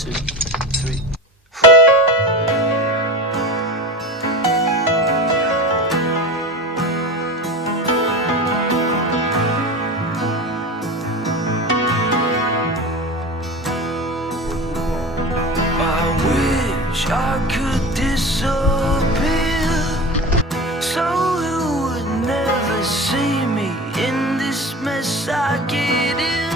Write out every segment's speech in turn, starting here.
2, 3. I could disappear, so you would never see me in this mess I get in.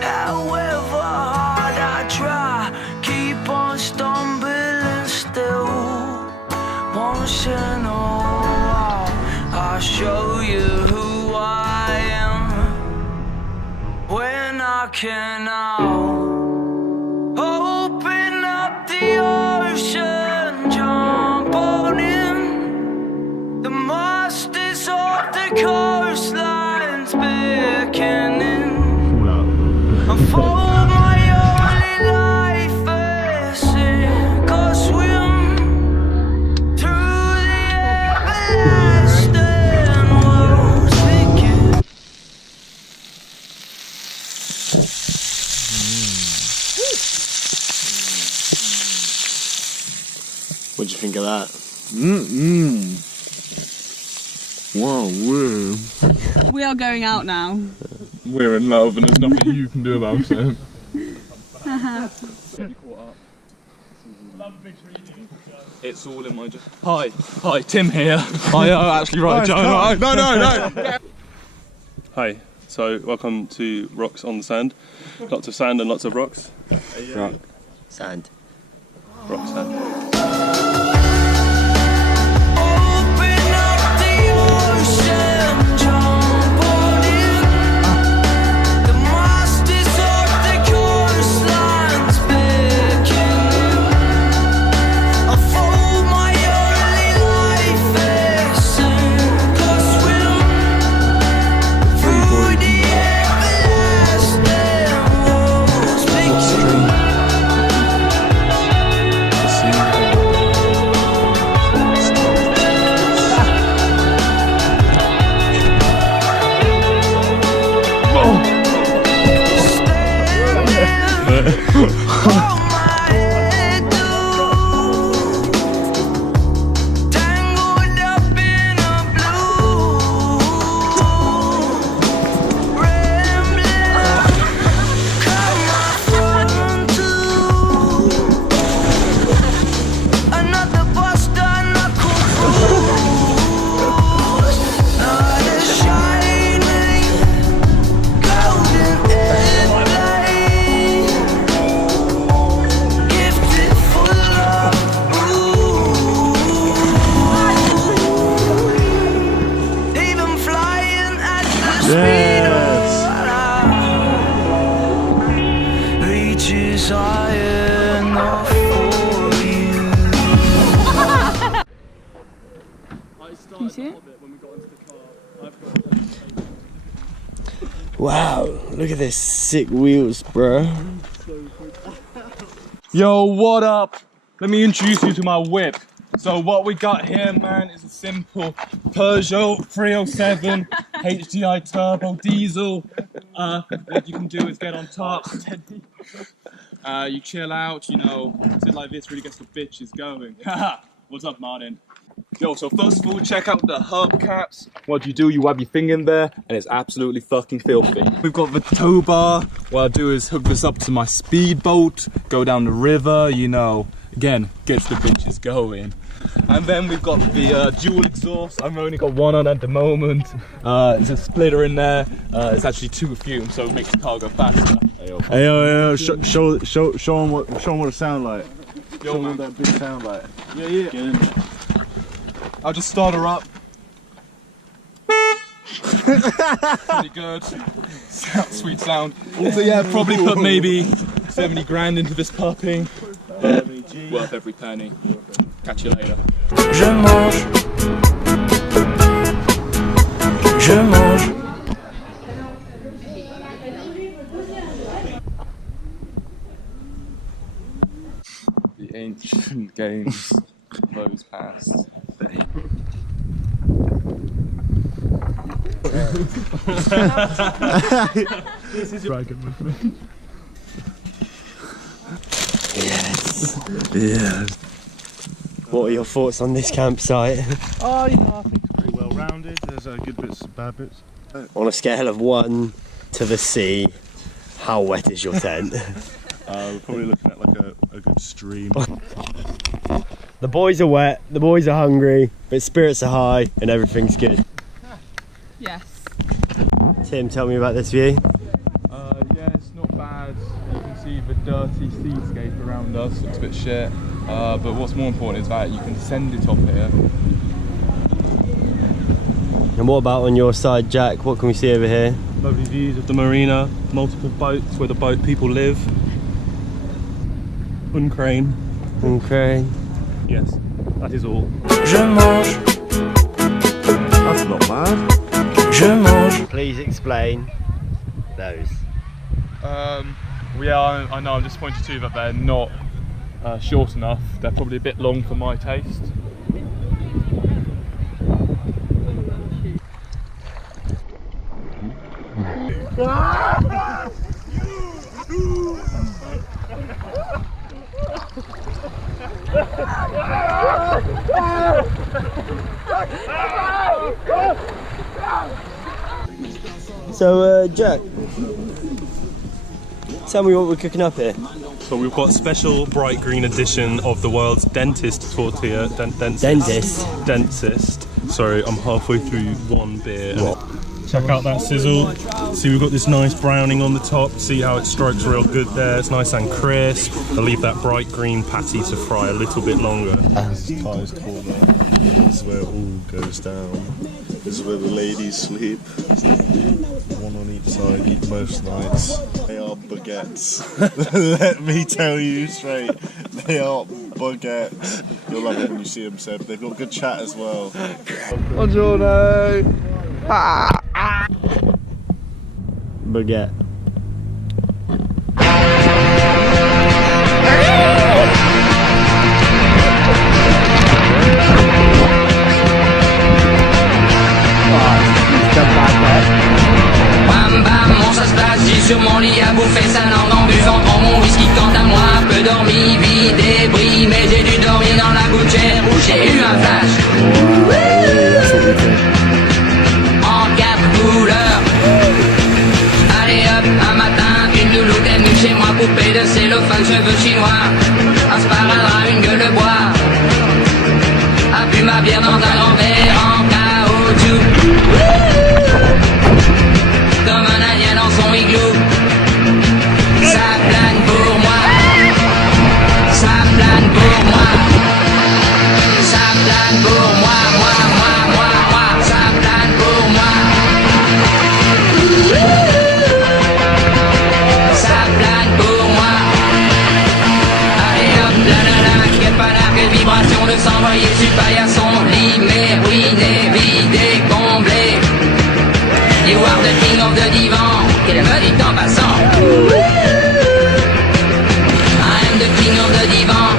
However hard I try, keep on stumbling still. Once in a while, I'll show you who I am. When I can now open up the ocean, jump on in. The masters of the coastlines beckoning. Unfold my only life as sink or swim through the everlasting worlds begin. What'd you think of that? Wow, we are going out now. We're in love and there's nothing you can do about it. It's all in my... Hi, Tim here. Actually right, Joe. No. Hi, so welcome to Rocks on the Sand. Lots of sand and lots of rocks. Rock. Sand. Rock, sand. Can you see it? Wow, look at this sick wheels, bro. Yo, what up? Let me introduce you to my whip. So what we got here, man, is a simple Peugeot 307 HDI turbo diesel. What you can do is get on top. You chill out, you know, sit like this really gets the bitches going. What's up, Martin? Yo, so first of all, check out the hubcaps. What you do, you wrap your thing in there, and it's absolutely fucking filthy. We've got the tow bar. What I do is hook this up to my speedboat, go down the river, you know, again, gets the bitches going. And then we've got the dual exhaust. I've only got one on at the moment. There's a splitter in there. It's actually 2 fumes, so it makes the car go faster. Hey yo, show them what it sound like. Yo, show them man. what that big sound like. Yeah. Get in there. I'll just start her up. Pretty good. Sweet sound. So yeah, probably put maybe 70 grand into this puppy. Worth every penny. Catch you later. Je mange. The ancient games of those past. This is bragging with me. Yes. Yeah. What are your thoughts on this campsite? Oh, you know, I think it's pretty well rounded. There's good bits and bad bits. On a scale of 1 to the sea, how wet is your tent? We're probably looking at like a good stream. The boys are wet, the boys are hungry, but spirits are high and everything's good. Yes. Tim, tell me about this view. Yeah, it's not bad. You can see the dirty seascape around us. Looks a bit shit. But what's more important is that you can send it off here. And what about on your side, Jack? What can we see over here? Lovely views of the marina, multiple boats where the boat people live. Uncrane. Okay. Yes, that is all. Je mange, That's not bad. je mange. Please explain those. Yeah, I know. I'm disappointed too that they're not short enough. They're probably a bit long for my taste. So, Jack, tell me what we're cooking up here. So we've got a special bright green edition of the world's dentist tortilla. Dentist? Dentist. Sorry, I'm halfway through one beer. Check out that sizzle. See, we've got this nice browning on the top. See how it strikes real good there. It's nice and crisp. I'll leave that bright green patty to fry a little bit longer. This is Ty's corner. This is where it all goes down. This is where the ladies sleep. One on each side, eat most nights. They are baguettes. Let me tell you straight. They are baguettes. You'll love it when you see them, Seb. They've got good chat as well. Buongiorno. Baguette. Bam bam, mon ça se passe, j'ai sur mon lit à bouffer sa langue en buvant trop mon whisky. Quant à moi, peu dormi, vie débris, mais j'ai dû dormir dans la gouttière où j'ai eu un flash. En 4 couleurs. Allez hop, un matin, une louloute est venue chez moi, poupée de cellophane, cheveux chinois, un sparadrap, une gueule de bois, a bu ma bière dans un grand verre en caoutchouc. Comme un indien dans son igloo. Ça plane pour moi. Ça plane pour moi. Ça plane pour moi, moi. Ça plane pour moi. Ça plane pour moi. Allez hop, la la la, quelle panard, quelle vibration de s'envoyer sur paillasson. Limé, ruiné, vidé, comblé. You are the king of the divan, qu'il me dit en passant. I am the king of the divan.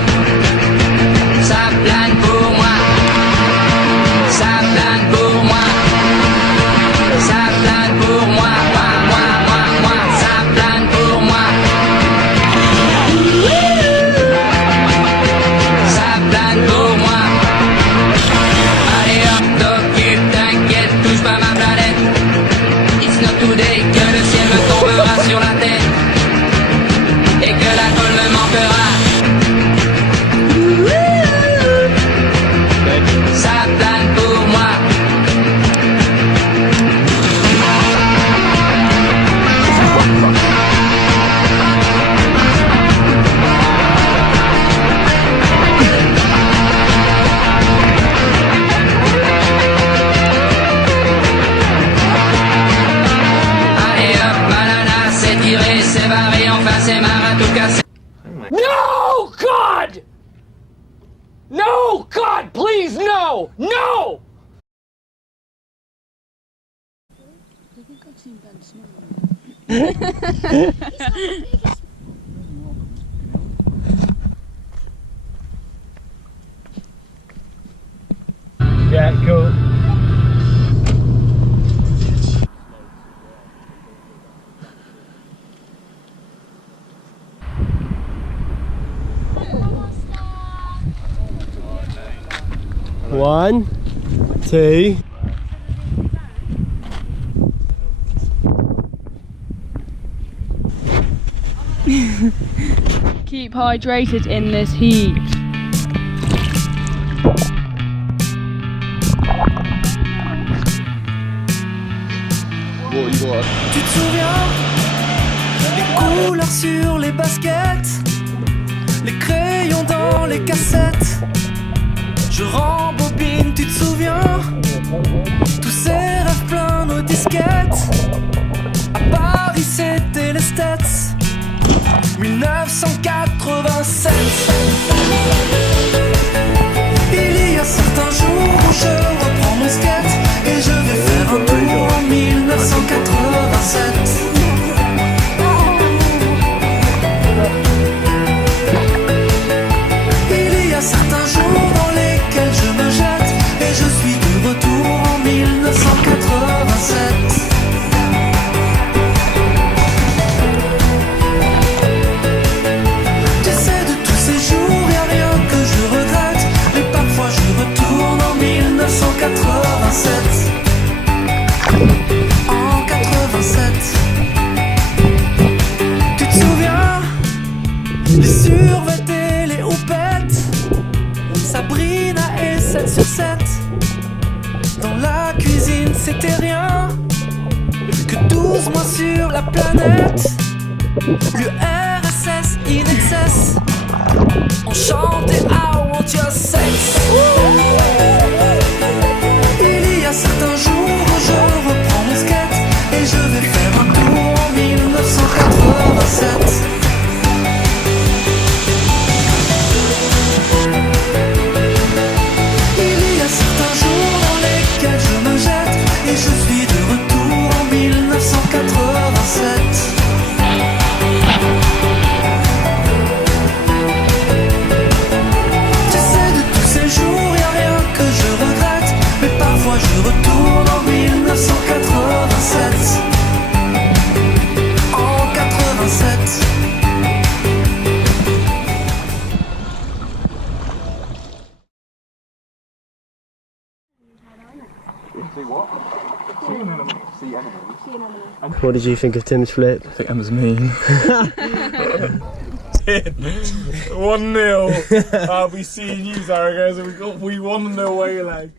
Ça plane pour moi. Ça plane pour moi. Ça plane pour moi. Moi. Ça plane pour moi. Ça plane pour moi. Allez hop, t'occupe, t'inquiète, touche pas ma planète. Today, que le ciel me tombera sur la tête et que la colle me manquera. Ça plane pour moi. C'est barré, enfin c'est marre à tout casser. No, God! No, God, please, no! No! Yeah, cool. 1, 2. Keep hydrated in this heat. Tu te souviens? Les couleurs sur les baskets, les crayons dans les cassettes. Je rembobine, tu te souviens? Tous ces rêves pleins nos disquettes. À Paris c'était les States. 1987. Il y a certains jours où je reprends mon skate et je vais faire un tour en 1987. Il y a certains jours dans lesquels je me jette et je suis de retour en 1987. En 87. Tu te souviens? Les survêtés, les houpettes, Sabrina et 7 sur 7. Dans la cuisine c'était rien que 12 mois sur la planète. L'URSS in excess. On chantait I want your sex. Il y a certains jours où je reprends mon skate et je vais faire un tour en 1987. Il y a certains jours dans lesquels je me jette et je suis de retour en 1987. Tu sais, de tous ces jours, y a rien que je regrette, mais parfois je retourne en 1987. En 87. What did you think of Tim's flip? I think Emma's mean. 1-0. I'll be seeing you, Zaragoza. We won the away leg.